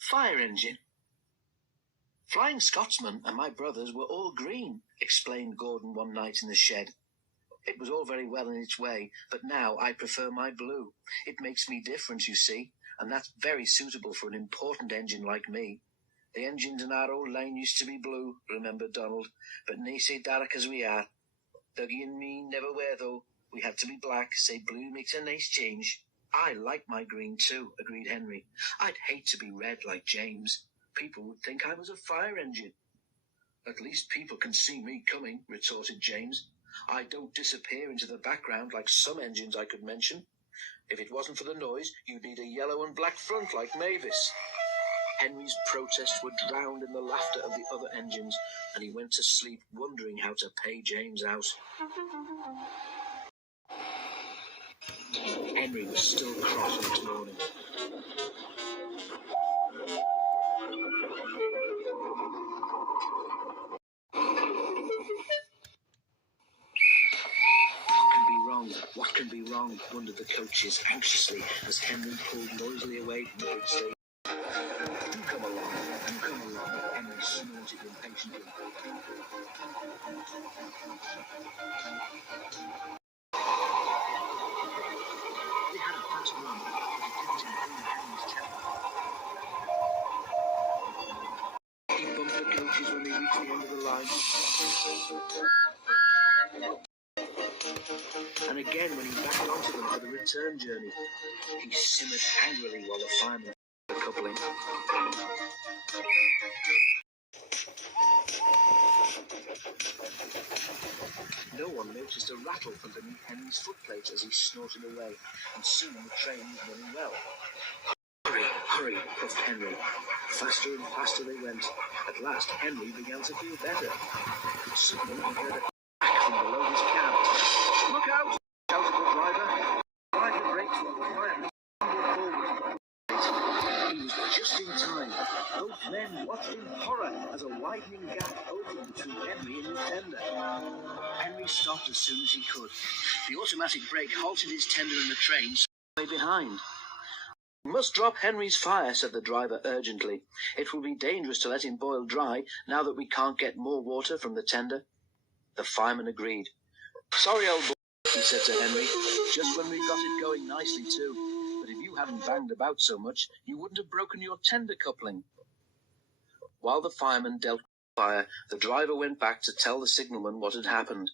Fire engine. Flying Scotsman and my brothers were all green, explained Gordon one night in the shed. It was all very well in its way, but now I prefer my blue. It makes me different, you see, and that's very suitable for an important engine like me. The engines in our old line used to be blue, remembered Donald, but nae sae dark as we are. Dougie and me never were, though. We had to be black, say blue makes a nice change. I like my green too, agreed Henry. I'd hate to be red like James. People would think I was a fire engine. At least people can see me coming, retorted James. I don't disappear into the background like some engines I could mention. If it wasn't for the noise, you'd need a yellow and black front like Mavis. Henry's protests were drowned in the laughter of the other engines, and he went to sleep wondering how to pay James out. Henry was still cross next morning. What can be wrong? Wondered the coaches anxiously as Henry pulled noisily away from the big stage. Do come along, Henry snorted impatiently. They had a fast run, but it didn't improve Henry's temper. He bumped the coaches when they reached the end of the line. And again when he backed onto them for the return journey. He simmered angrily while the firemen were coupling. No one noticed a rattle from beneath Henry's footplate as he snorted away, and soon the train was running well. Hurry, hurry, puffed Henry. Faster and faster they went. At last Henry began to feel better. But suddenly he heard a crack from below his cab. Look out! Shouted the driver. Applied the brakes while the fireman stumbled forward. He was just in time. Both men watched in horror as a widening gap opened between Henry and his tender. Henry stopped as soon as he could. The automatic brake halted his tender and the train way behind. We must drop Henry's fire, said the driver urgently. It will be dangerous to let him boil dry now that we can't get more water from the tender. The fireman agreed. Sorry, old boy, he said to Henry, just when we got it going nicely too. But if you hadn't banged about so much, you wouldn't have broken your tender coupling. While the fireman dealt with the fire, the driver went back to tell the signalman what had happened.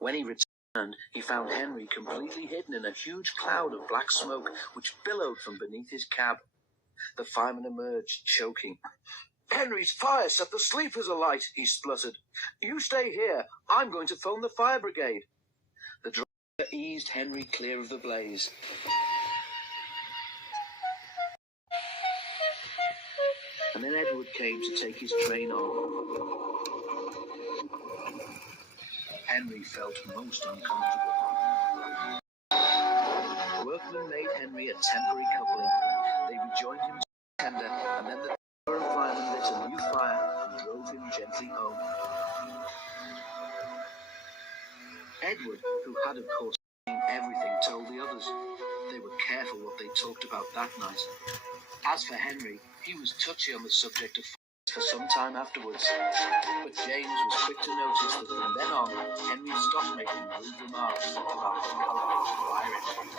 When he returned, he found Henry completely hidden in a huge cloud of black smoke which billowed from beneath his cab. The fireman emerged, choking. Henry's fire set the sleepers alight, he spluttered. You stay here. I'm going to phone the fire brigade. The driver eased Henry clear of the blaze. And then Edward came to take his train on. Henry felt most uncomfortable. Workmen made Henry a temporary coupling. They rejoined him to the tender, and then the driver and fireman lit a new fire and drove him gently home. Edward, who had of course seen everything, told the others. They were careful what they talked about that night. As for Henry, he was touchy on the subject of fires for some time afterwards. But James was quick to notice that from then on, Henry stopped making rude remarks about the colour of fire engine.